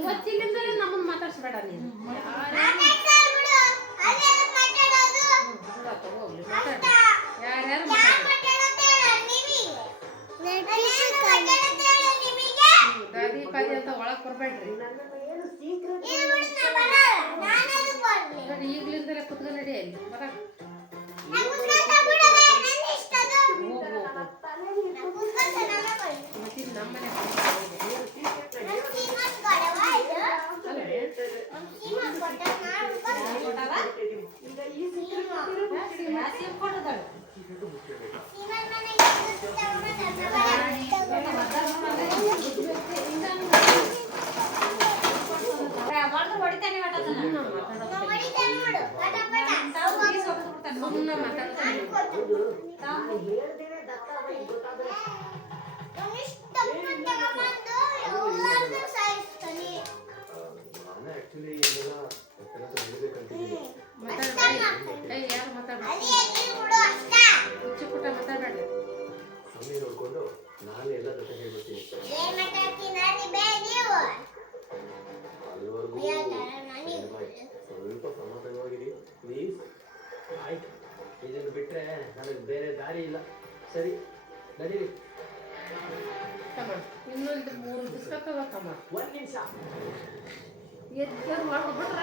ಇವತ್ತಿನಿಂದಲೇ ನಮ್ಮನ್ನ ಮಾತಾಡ್ಸ್ಬೇಡ ನೀನು. ಯಾರ್ಯಾರು ದಾದಿ ಪಾದಿ ಅಂತ ಒಳಗೆ ಬರ್ಬೇಡ್ರಿ. ಈಗ್ಲಿಂದಲೇ ಕುತ್ಕೊಂಡು ನಡಿ ಅಲ್ಲಿ ಬರ. ನಮ್ಮನೆ ಸ್ವಲ್ಪ ಸಮಾಧಾನವಾಗಿರಿ ಪ್ಲೀಸ್. ಆಯ್ತು, ಇದನ್ನು ಬಿಟ್ಟರೆ ನನಗೆ ಬೇರೆ ದಾರಿ ಇಲ್ಲ. ಸರಿ ನಡೀರಿ. ಇನ್ನೊಂದು 3 ದಿವಸ ತಗೋತಮ್ಮ. 1 ನಿಮಿಷ ಎದ್ದು ಮಾಡ್ಕೊಬಿಟ್ರ